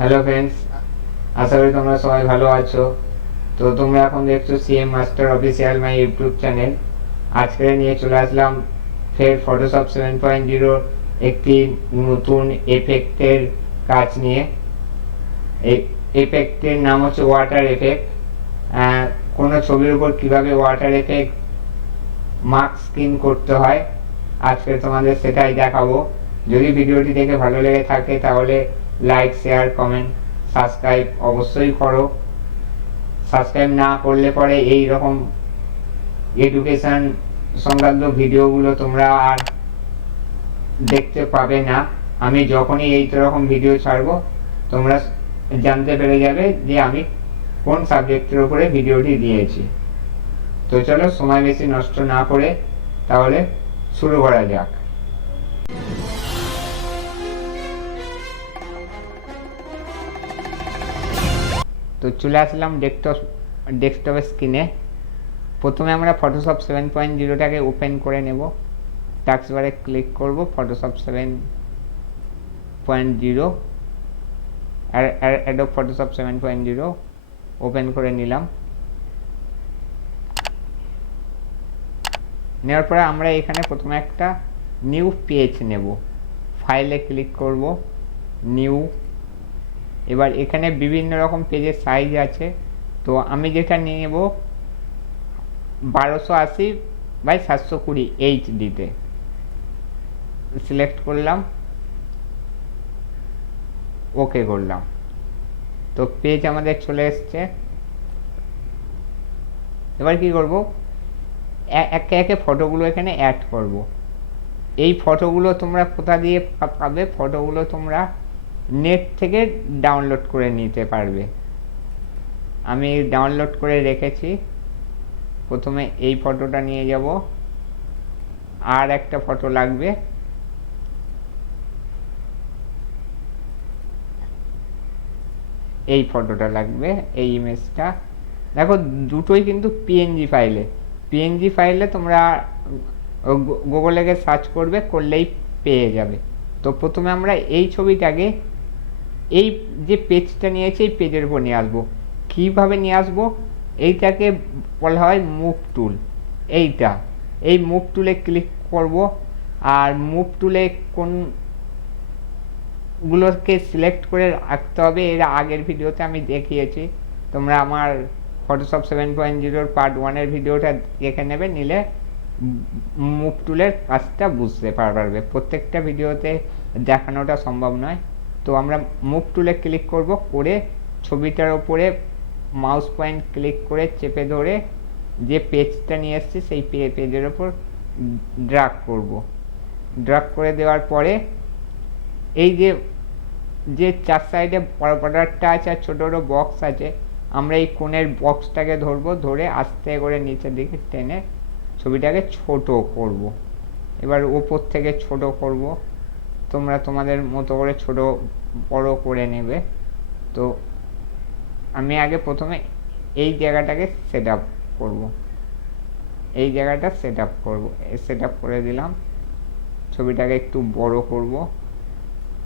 Hello friends, আশা করি তোমরা সবাই ভালো আছো। তো তোমরা এখন দেখছো CM master official my YouTube channel. আজকে নিয়ে চলে আসলাম ফের ফটোশপ 7.0 একটি নতুন এফেক্টের কাজ নিয়ে। এই এফেক্টের নাম হচ্ছে ওয়াটার এফেক্ট। কোনো ছবির উপর কিভাবে ওয়াটার এফেক্ট মার্ক স্ক্রিন করতে হয় আজকে তোমাদের সেটাই দেখাবো। যদি ভিডিওটি দেখে ভালো লেগে থাকে তাহলে লাইক, শেয়ার, কমেন্ট, সাবস্ক্রাইব অবশ্যই করো। সাবস্ক্রাইব না করলে পরে এই রকম এডুকেশন সংক্রান্ত ভিডিওগুলো তোমরা আর দেখতে পাবে না। আমি যখনই এই রকম ভিডিও ছাড়বো তোমরা জানতে পেরে যাবে যে আমি কোন সাবজেক্টের উপরে ভিডিওটি দিয়েছি। তো চলো সময় বেশি নষ্ট না করে তাহলে শুরু করা যাক। তো চলে আসলাম ডেস্কটপের স্ক্রিনে। প্রথমে আমরা ফটোশপ 7.0টাকে ওপেন করে নেব। টাস্ক বারে ক্লিক করব, ফটোশপ 7.0 অ্যাডোব ফটোশপ 7.0 ওপেন করে নিলাম। নেওয়ার পরে আমরা এখানে প্রথমে একটা নিউ পেজ নেব। ফাইলে ক্লিক করব, নিউ। এবার এখানে বিভিন্ন রকম পেজের সাইজ আছে। তো আমি যেটা নেব 1280x720 এইচডিতে সিলেক্ট করলাম, ওকে করলাম। তো পেজ আমাদের চলে এসছে। এবার কি করব, একে একে ফটোগুলো এখানে অ্যাড করব। এই ফটোগুলো তোমরা কোথা দিয়ে পাবে? ফটোগুলো তোমরা নেট থেকে ডাউনলোড করে নিতে পারবে। আমি ডাউনলোড করে রেখেছি। প্রথমে এই ফটোটা নিয়ে যাব, আর একটা ফটো লাগবে। এই ফটোটা লাগবে, এই ইমেজটা। দেখো দুটোই কিন্তু পিএনজি ফাইলে তোমরা গুগলে গিয়ে সার্চ করবে, করলেই পেয়ে যাবে। তো প্রথমে আমরা এই ছবিটাকে এই যে পেজটা নিয়েছি এই পেজের উপর নিয়ে আসবো। কীভাবে নিয়ে আসবো? এইটাকে বলা হয় মুভ টুল। এই মুভ টুলে ক্লিক করব, আর মুভ টুলে কোনগুলোকে সিলেক্ট করে রাখতে হবে এর আগের ভিডিওতে আমি দেখিয়েছি। তোমরা আমার ফটোশপ 7.0 পার্ট 1-এর ভিডিওটা দেখে নেবে, নিলে মুভ টুলের কাজটা বুঝতে পারবে। প্রত্যেকটা ভিডিওতে দেখানোটা সম্ভব নয়। তো আমরা মুভ টুলে ক্লিক করব, করে ছবিটার ওপরে মাউস পয়েন্ট ক্লিক করে চেপে ধরে যে পেজটা নিয়ে এসেছি সেই পেজের ওপর ড্র্যাগ করব। ড্র্যাগ করে দেওয়ার পরে এই যে চার সাইডে বর্ডারটা আছে আর ছোটো ছোটো বক্স আছে, আমরা এই কোণের বক্সটাকে ধরবো, ধরে আস্তে করে নিচের দিকে টেনে ছবিটাকে ছোট করব। এবার ওপর থেকে ছোট করব, তোমরা তোমাদের মতো করে ছোট বড় করে নেবে। তো আমি আগে প্রথমে এই জায়গাটাকে সেট আপ করবো, এই জায়গাটা সেট আপ করে দিলাম। ছবিটাকে একটু বড় করব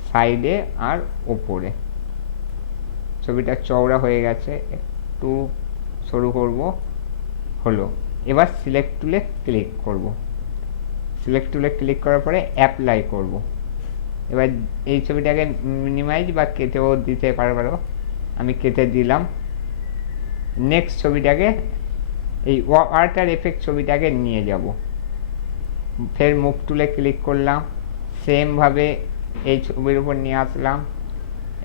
সাইডে আর ওপরে। ছবিটা চওড়া হয়ে গেছে, একটু সরু করব, হলো। এবার সিলেক্ট টুলে ক্লিক করব। সিলেক্ট টুলে ক্লিক করার পরে অ্যাপ্লাই করব। এবার এই ছবিটাকে মিনিমাইজ বা কেটেও দিতে পারো, আমি কেটে দিলাম। নেক্সট ছবিটাকে এই ওয়াটার এফেক্ট ছবিটাকে নিয়ে যাব। ফের মুভ টুলে ক্লিক করলাম, সেমভাবে এই ছবির উপর নিয়ে আসলাম,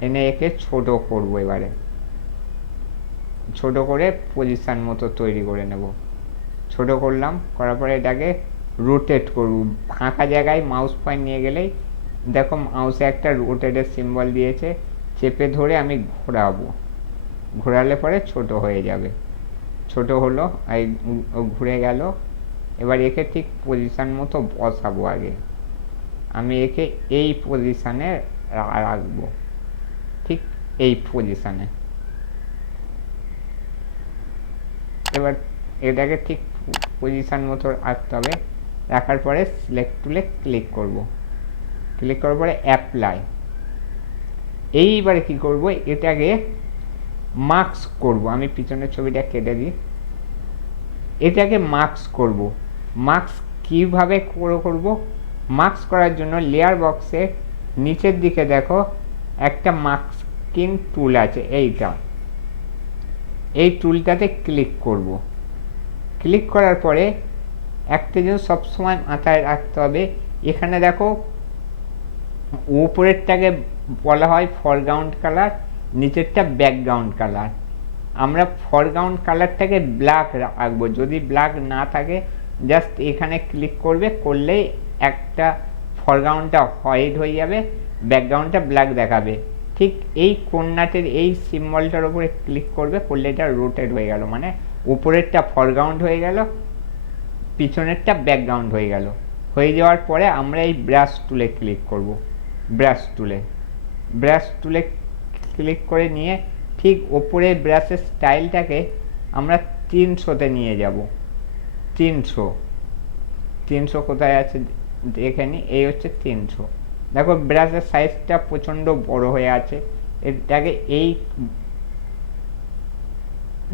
এনে একে ছোট করব। এবারে ছোট করে পজিশন মতো তৈরি করে নেব। ছোট করলাম, করার পরে এটাকে রোটেট করব। ফাঁকা জায়গায় মাউস পয়েন্ট নিয়ে গেলেই দেখো মাউসে একটা রোটেটের সিম্বল দিয়েছে, চেপে ধরে আমি ঘোরাবো। ঘোরালে পরে ছোট হয়ে যাবে। ছোট হলো, এই ঘুরে গেল। এবার একে ঠিক পজিশন মতো বসাবো। আগে আমি একে এই পজিশানে রাখবো, ঠিক এই পজিশানে। এবার এটাকে ঠিক পজিশন মতো রাখতে হবে। রাখার পরে সিলেক্ট টুলে ক্লিক করব। ক্লিক করার পরে অ্যাপ্লাই। এইবারে কি করব, এটাকে মার্কস করব। আমি পিছনের ছবিটা কেটে দিই, এটাকে মার্কস করব। মার্কস কীভাবে করব, মার্কস করার জন্য লেয়ার বক্সে নিচের দিকে দেখো একটা মার্কিং টুল আছে, এইটা, এই টুলটাতে ক্লিক করব। ক্লিক করার পরে একটা জিনিস সবসময় মাথায় রাখতে হবে, এখানে দেখো উপরেরটাকে বলা হয় ফরগ্রাউন্ড কালার, নিচেরটা ব্যাকগ্রাউন্ড কালার। আমরা ফরগ্রাউন্ড কালারটাকে ব্ল্যাক রাখবো, যদি ব্ল্যাক না থাকে জাস্ট এখানে ক্লিক করবে, করলেই একটা ফরগ্রাউন্ডটা হোয়াইট হয়ে যাবে, ব্যাকগ্রাউন্ডটা ব্ল্যাক দেখাবে। ঠিক এই কর্নারের এই সিম্বলটার উপরে ক্লিক করবে, করলে এটা রোটেট হয়ে গেল, মানে উপরেরটা ফরগ্রাউন্ড হয়ে গেল, পিছনেরটা ব্যাকগ্রাউন্ড হয়ে গেল। হয়ে যাওয়ার পরে আমরা এই ব্রাশ টুলে ক্লিক করব। ব্রাশ টুলে ক্লিক করে নিয়ে ঠিক ওপরে ব্রাশের স্টাইলটাকে আমরা 300-তে নিয়ে যাব। 300 কোথায় আছে দেখে নিই, এই হচ্ছে 300। দেখো ব্রাশের সাইজটা প্রচণ্ড বড় হয়ে আছে, এটাকে এই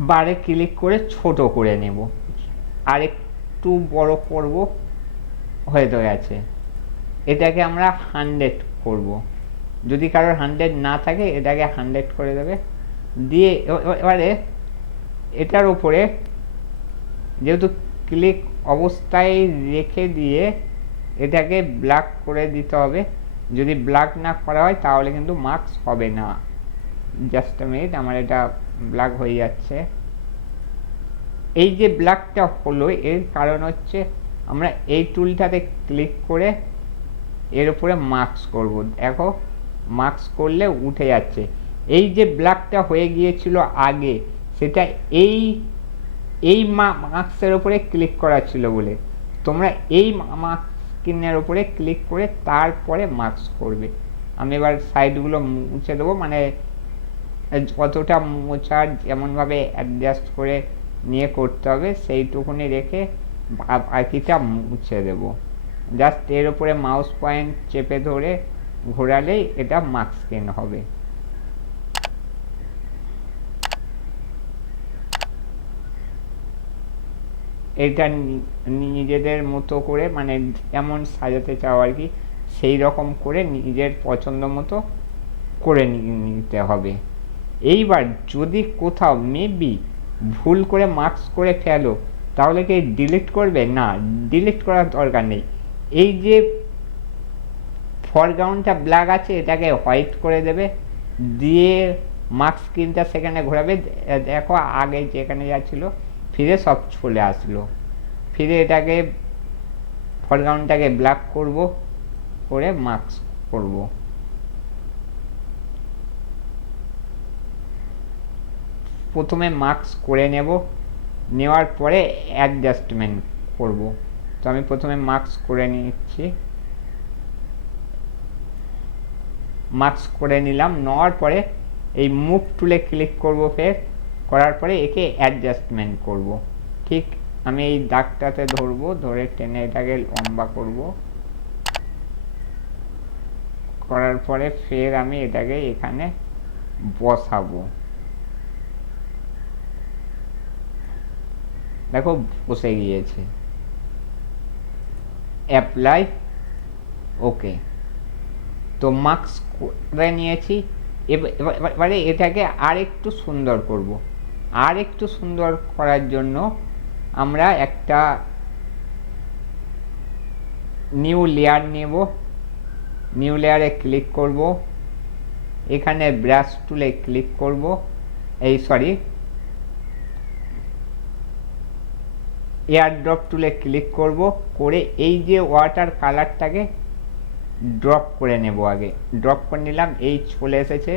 বারে ক্লিক করে ছোট করে নেব, আর একটু বড় করব, হয়ে গেছে। এটাকে আমরা 100 করব। যদি কারোর 100 না থাকে এটাকে 100 করে দেবে। দিয়ে এবারে এটার উপরে যেহেতু ক্লিক অবস্থায় রেখে দিয়ে এটাকে ব্ল্যাক করে দিতে হবে, যদি ব্ল্যাক না করা হয় তাহলে কিন্তু মার্কস হবে না। জাস্ট আ মিনিট, আমার এটা ব্ল্যাক হয়ে যাচ্ছে। এই যে ব্ল্যাকটা হলো এর কারণ হচ্ছে আমরা এই টুলটাতে ক্লিক করে এর উপরে মার্কস করব। দেখো মার্কস করলে উঠে যাচ্ছে। এই যে ব্ল্যাকটা হয়ে গিয়েছিল আগে, সেটা এই মার্কসের উপরে ক্লিক করা ছিল বলে, তোমরা এই মার্কিনের উপরে ক্লিক করে তারপরে মার্কস করবে। আমি এবার সাইডগুলো মুছে দেবো, মানে যতটা মোছার যেমনভাবে অ্যাডজাস্ট করে নিয়ে করতে হবে সেইটুকুনি রেখে বাকিটা মুছে দেব। জাস্ট এর উপরে মাউস পয়েন্ট চেপে ধরে ঘোরালেই এটা মার্কস্কিন হবে। এটা নিজেদের মতো করে, মানে যেমন সাজাতে চাও আর কি, সেই রকম করে নিজের পছন্দ মতো করে নিতে হবে। এইবার যদি কোথাও মেবি ভুল করে মার্কস করে ফেলো, তাহলে কি ডিলিট করবে? না, ডিলিট করার দরকার নেই। এই যে ফরগ্রাউন্ডটা ব্ল্যাক আছে এটাকে হোয়াইট করে দেবে, দিয়ে মার্কস্কিনটা সেখানে ঘোরাবে। দেখো আগে যেখানে যা ছিল ফিরে সব চলে আসলো। ফিরে এটাকে ফরগ্রাউন্ডটাকে ব্ল্যাক করব, করে মার্কস করব। প্রথমে মার্কস করে নেব, নেওয়ার পরে অ্যাডজাস্টমেন্ট করব। তো আমি প্রথমে মার্কস করে নিচ্ছি, মার্কস করে নিলাম। নেওয়ার পরে এই মুভ টুলে ক্লিক করব, ফের করার পরে একে অ্যাডজাস্টমেন্ট করব। ঠিক আমি এই দাগটাতে ধরবো, ধরে টেনে এটাকে লম্বা করব, করার পরে ফের আমি এটাকে এখানে বসাবো। দেখো বসে গিয়েছে। অ্যাপ্লাই, ওকে। তো মার্কস করে নিয়েছি। এবারে এটাকে আর একটু সুন্দর করব। আর একটু সুন্দর করার জন্য আমরা একটা নিউ লেয়ার নেব, নিউ লেয়ারে ক্লিক করব, এখানে ব্রাশ টুলে ক্লিক করব, এয়ারড্রপ টুলে ক্লিক করব, করে এই যে ওয়াটার কালারটাকে ড্রপ করে নেব। আগে ড্রপ করে নিলাম, এই চলে এসেছে।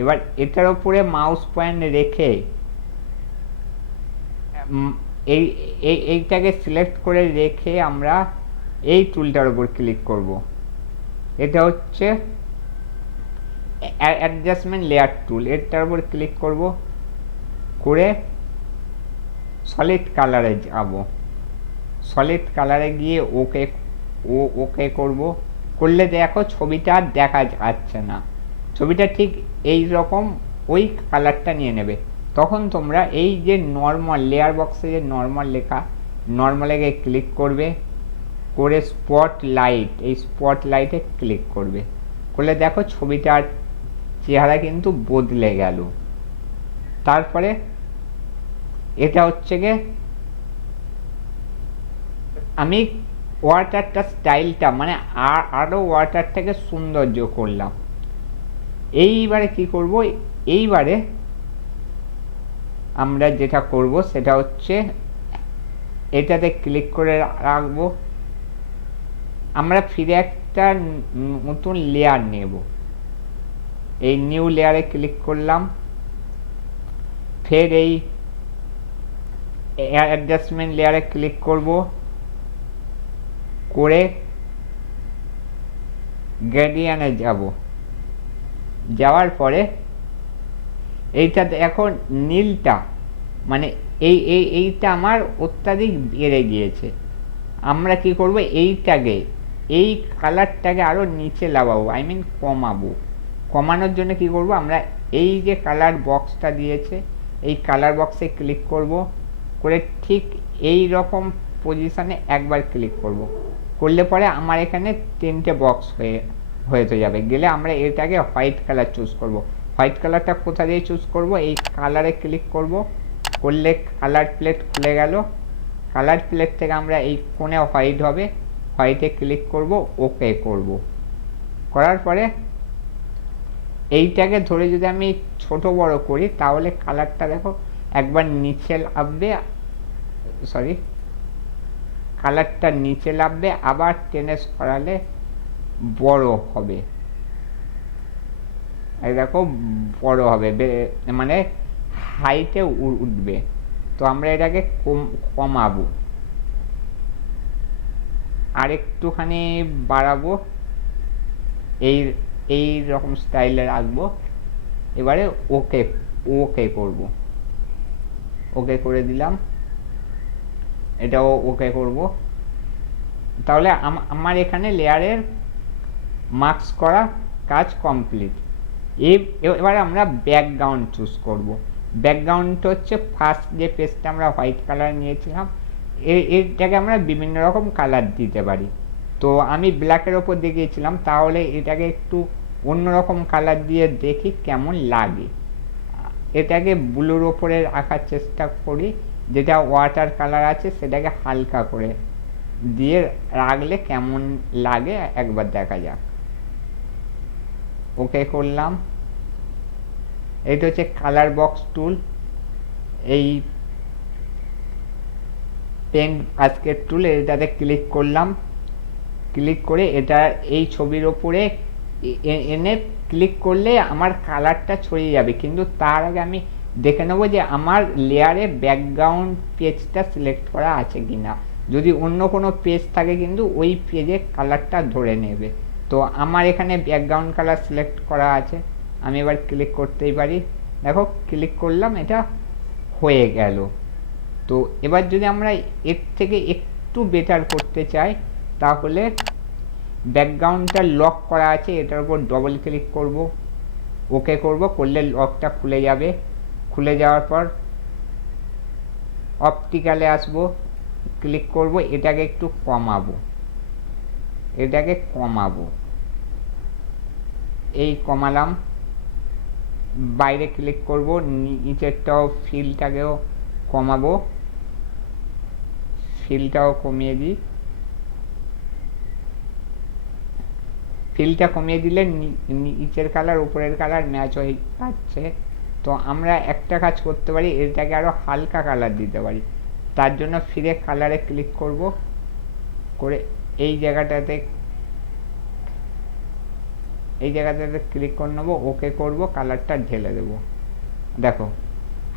এবার এটার উপরে মাউস পয়েন্ট রেখে এইটাকে সিলেক্ট করে রেখে আমরা এই টুলটার উপর ক্লিক করব। এটা হচ্ছে অ্যাডজাস্টমেন্ট লেয়ার টুল, এটার উপর ক্লিক করব, করে সলিড কালারে যাব। সলিড কালারে গিয়ে ওকে করব। করলে দেখো ছবিটা দেখা যাচ্ছে না, ছবিটা ঠিক এই রকম ওই কালারটা নিয়ে নেবে। তখন তোমরা এই যে নর্মাল লেয়ার বক্সে যে নর্মাল লেখা, নর্মালে গিয়ে ক্লিক করবে, করে স্পট লাইট, এই স্পট লাইটে ক্লিক করবে, করলে দেখো ছবিটার চেহারা কিন্তু বদলে গেল। তারপরে এটা হচ্ছে গিয়ে আমি ওয়াটারটা স্টাইলটা মানে আরও ওয়াটারটাকে সৌন্দর্য করলাম। এইবারে কি করব, এইবারে আমরা যেটা করব সেটা হচ্ছে এটাতে ক্লিক করে রাখবো। আমরা ফিরে একটা নতুন লেয়ার নেব, এই নিউ লেয়ারে ক্লিক করলাম, ফের এই অ্যাডজাস্টমেন্ট লেয়ারে ক্লিক করব, করে গ্রেডিয়েন্টে যাব, যাওয়ার পরে এইটাতে এখন নীলটা মানে এইটা আমার অত্যাধিক বেড়ে গিয়েছে। আমরা কি করব, এইটাকে এই কালারটাকে আরও নিচে লাগাবো, আই মিন কমাবো। কমানোর জন্য কি করব, আমরা এই যে কালার বক্সটা দিয়েছে এই কালার বক্সে ক্লিক করব, করে ঠিক এই রকম পজিশানে একবার ক্লিক করব, করলে পরে আমার এখানে 3টে বক্স হয়ে যাবে। গেলে আমরা এটাকে হোয়াইট কালার চুজ করব। হোয়াইট কালারটা কোথা দিয়ে চুজ করব, এই কালারে ক্লিক করব, করলে কালার প্লেট খুলে গেল। কালার প্লেট থেকে আমরা এই কোণে হোয়াইট হবে, হোয়াইটে ক্লিক করব, ওকে করব। করার পরে এইটাকে ধরে যদি আমি ছোট বড় করি তাহলে কালারটা দেখো একবার নিচে নামবে, সরি কালারটা নিচে নামবে, আবার টেনে সরালে বড় হবে। এই দেখো বড় হবে, মানে হাইটে উঠবে। তো আমরা এটাকে কমাবো, আর একটুখানি বাড়াবো, এই রকম স্টাইলে রাখবো। এবারে ওকে ওকে করব, ওকে করে দিলাম, এটাও ওকে করব। তাহলে আমার এখানে লেয়ারের মার্কস করা কাজ কমপ্লিট। এবারে আমরা ব্যাকগ্রাউন্ড চুজ করব। ব্যাকগ্রাউন্ডটা হচ্ছে ফার্স্ট যে পেজটা আমরা হোয়াইট কালার নিয়েছিলাম, এটাকে আমরা বিভিন্ন রকম কালার দিতে পারি। তো আমি ব্ল্যাকের ওপর দেখিয়েছিলাম, তাহলে এটাকে একটু অন্যরকম কালার দিয়ে দেখি কেমন লাগে। এটাকে ব্লুর ওপরে রাখার চেষ্টা করি, যেটা ওয়াটার কালার আছে সেটাকে হালকা করে দিয়ে রাখলে কেমন লাগে একবার দেখা যাক। ওকে করলাম। এটা হচ্ছে কালার বক্স টুল, এই পেন বাস্কেট টুল, এটাতে ক্লিক করলাম, ক্লিক করে এটা এই ছবির ওপরে এনে ক্লিক করলে আমার কালারটা ছড়িয়ে যাবে। কিন্তু তার আগে আমি দেখে নেবো যে আমার লেয়ারে ব্যাকগ্রাউন্ড পেজটা সিলেক্ট করা আছে কিনা। যদি অন্য কোনো পেজ থাকে কিন্তু ওই পেজে কালারটা ধরে নেবে। তো আমার এখানে ব্যাকগ্রাউন্ড কালার সিলেক্ট করা আছে, আমি এবার ক্লিক করতেই পারি। দেখো ক্লিক করলাম, এটা হয়ে গেল। তো এবার যদি আমরা এর থেকে একটু বেটার করতে চাই তাহলে ব্যাকগ্রাউন্ডটা লক করা আছে, এটার উপর ডবল ক্লিক করব, ওকে করব, করলে লকটা খুলে যাবে। খুলে যাওয়ার পর অপটিক্যালে আসব, ক্লিক করব, এটাকে একটু কমাবো, এটাকে কমাবো, এই কমালাম। বাইরে ক্লিক করব, নিচেরটাও ফিলটাকেও কমাবো, ফিলটাও কমিয়ে দিই। ফিলটা কমিয়ে দিলে নিচের কালার উপরের কালার ম্যাচ হয়ে যাচ্ছে। তো আমরা একটা কাজ করতে পারি, এটাকে আরও হালকা কালার দিতে পারি। তার জন্য ফিরে কালারে ক্লিক করব, করে এই জায়গাটাতে ক্লিক করে নেবো, ওকে করব, কালারটা ঢেলে দেবো। দেখো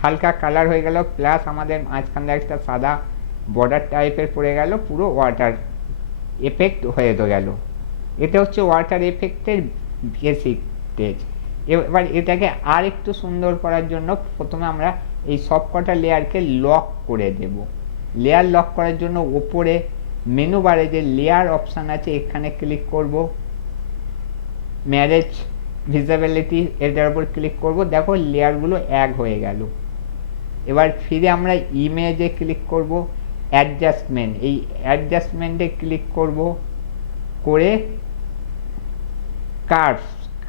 হালকা কালার হয়ে গেল, প্লাস আমাদের মাঝখানে একটা সাদা বর্ডার টাইপের পড়ে গেল, পুরো ওয়াটার এফেক্ট হয়ে তো গেল। এটা হচ্ছে ওয়াটার এফেক্টের বেসিক স্টেজ। এবার এটাকে আর একটু সুন্দর করার জন্য প্রথমে আমরা এই সবকটা লেয়ারকে লক করে দেব। লেয়ার লক করার জন্য ওপরে মেনু বারে যে লেয়ার অপশান আছে এখানে ক্লিক করব, ম্যানেজ ভিজিবিলিটি এটার উপর ক্লিক করব, দেখো লেয়ারগুলো এক হয়ে গেল। এবার ফিরে আমরা ইমেজে ক্লিক করব, অ্যাডজাস্টমেন্ট, এই অ্যাডজাস্টমেন্টে ক্লিক করব, করে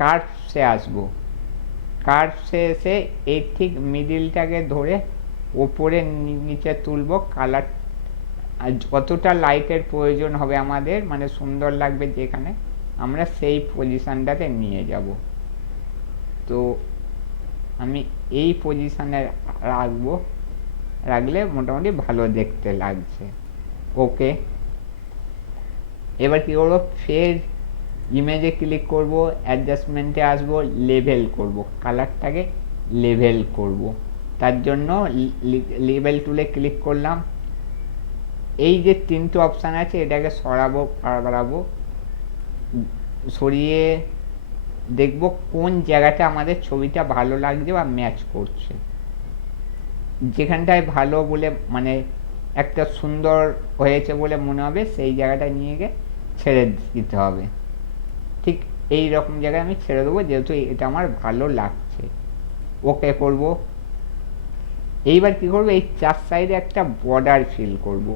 কার্ভসে আসবো। কার্ভসে এসে এই ঠিক মিডিলটাকে ধরে ওপরে নিচে তুলব, কালার যতটা লাইটের প্রয়োজন হবে আমাদের, মানে সুন্দর লাগবে যেখানে, আমরা সেই পজিশানটাতে নিয়ে যাব। তো আমি এই পজিশানে রাখলে মোটামুটি ভালো দেখতে লাগছে। ওকে, এবার কী করবো, ফের ইমেজে ক্লিক করব, অ্যাডজাস্টমেন্টে আসব, লেভেল করব, কালারটাকে লেভেল করব। তার জন্য লেভেল টুলে ক্লিক করলাম। এই যে তিনটে অপশান আছে এটাকে সরাবো, বাড়াবো, সরিয়ে দেখব কোন জায়গাটা আমাদের ছবিটা ভালো লাগছে বা ম্যাচ করছে। যেখানটায় ভালো বলে মানে একটা সুন্দর হয়েছে বলে মনে হবে সেই জায়গাটায় নিয়ে গিয়ে ছেড়ে দিতে হবে। ঠিক এই রকম জায়গায় আমি ছেড়ে দেবো, যেহেতু এটা আমার ভালো লাগছে। ওকে করব। এইবার কি করব, এই চার সাইডে একটা বর্ডার ফিল করব,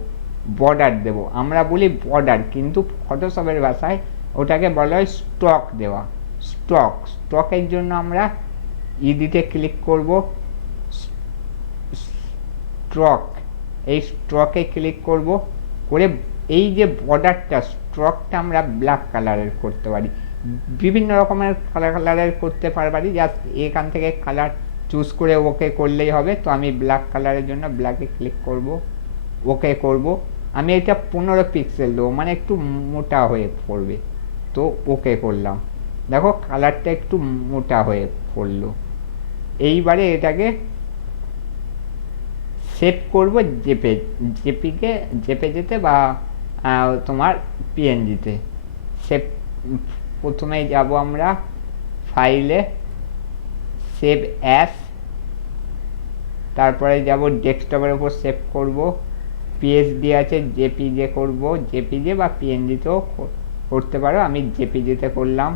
বর্ডার দেব। আমরা বলি বর্ডার, কিন্তু ফটোশপের ভাষায় ওটাকে বলা হয় স্টক দেওয়া। স্টকের জন্য আমরা ইডিটে ক্লিক করব, স্ট্রক, এই স্ট্রকে ক্লিক করব, করে এই যে বর্ডারটা, স্ট্রকটা আমরা ব্ল্যাক কালারের করতে পারি, বিভিন্ন রকমের কালারের করতে পারি। জাস্ট এখান থেকে কালার চুজ করে ওকে করলেই হবে। তো আমি ব্ল্যাক কালারের জন্য ব্ল্যাকে ক্লিক করব, ওকে করব। আমি এটা 15 পিক্সেল দেবো, মানে একটু মোটা হয়ে পড়বে। তো ওকে করলাম, দেখো কালারটা একটু মোটা হয়ে পড়লো। এইবারে এটাকে সেভ করব জেপিজেতে বা তোমার পিএনজিতে। সেভ, প্রথমে যাব আমরা ফাইলে, সেভ অ্যাস, তারপরে যাব ডেস্কটপের উপর সেভ করব। পিএসডি আছে, জেপিজে করব, জেপিজে বা পিএনজিতেও করতে পারো। আমি জেপিজিতে করলাম,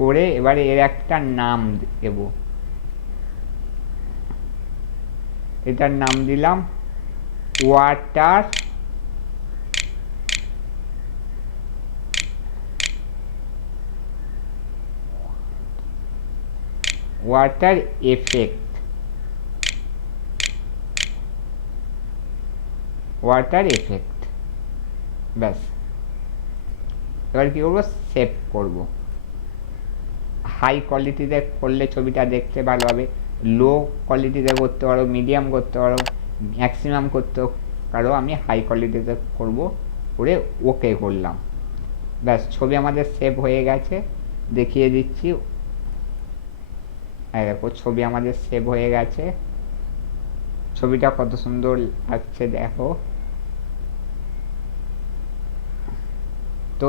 করে এবারে এর একটা নাম দেব। এটার নাম দিলাম ওয়াটার এফেক্ট, ব্যাস। এবার কি করবো, সেভ করব। হাই কোয়ালিটিতে করলে ছবিটা দেখতে ভালো হবে, লো কোয়ালিটিতে করতে পারো, মিডিয়াম করতে পারো, ম্যাক্সিমাম করতে পারো। আমি হাই কোয়ালিটিতে করব, করে ওকে করলাম। ব্যাস, ছবি আমাদের সেভ হয়ে গেছে, দেখিয়ে দিচ্ছি। দেখো ছবি আমাদের সেভ হয়ে গেছে, ছবিটা কত সুন্দর লাগছে দেখো। তো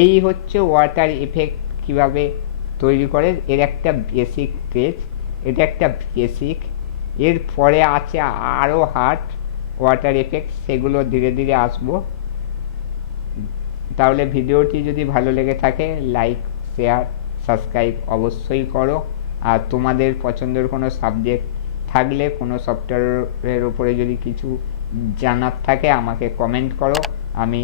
এই হচ্ছে ওয়াটার এফেক্ট কিভাবে তৈরি করে, এর একটা বেসিক পেজ, এটা একটা বেসিক। এর পরে আছে আরও হার্ড ওয়াটার এফেক্ট, সেগুলো ধীরে ধীরে আসবো। তাহলে ভিডিওটি যদি ভালো লেগে থাকে লাইক, শেয়ার, সাবস্ক্রাইব অবশ্যই করো। আর তোমাদের পছন্দের কোনো সাবজেক্ট থাকলে, কোনো সফটওয়্যারের উপরে যদি কিছু জানার থাকে আমাকে কমেন্ট করো, আমি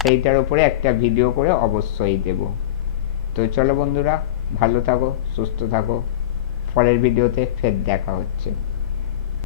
সেইটার উপরে একটা ভিডিও করে অবশ্যই দেব। তো চলো বন্ধুরা, ভালো থাকো, সুস্থ থাকো, পরের ভিডিওতে ফের দেখা হচ্ছে।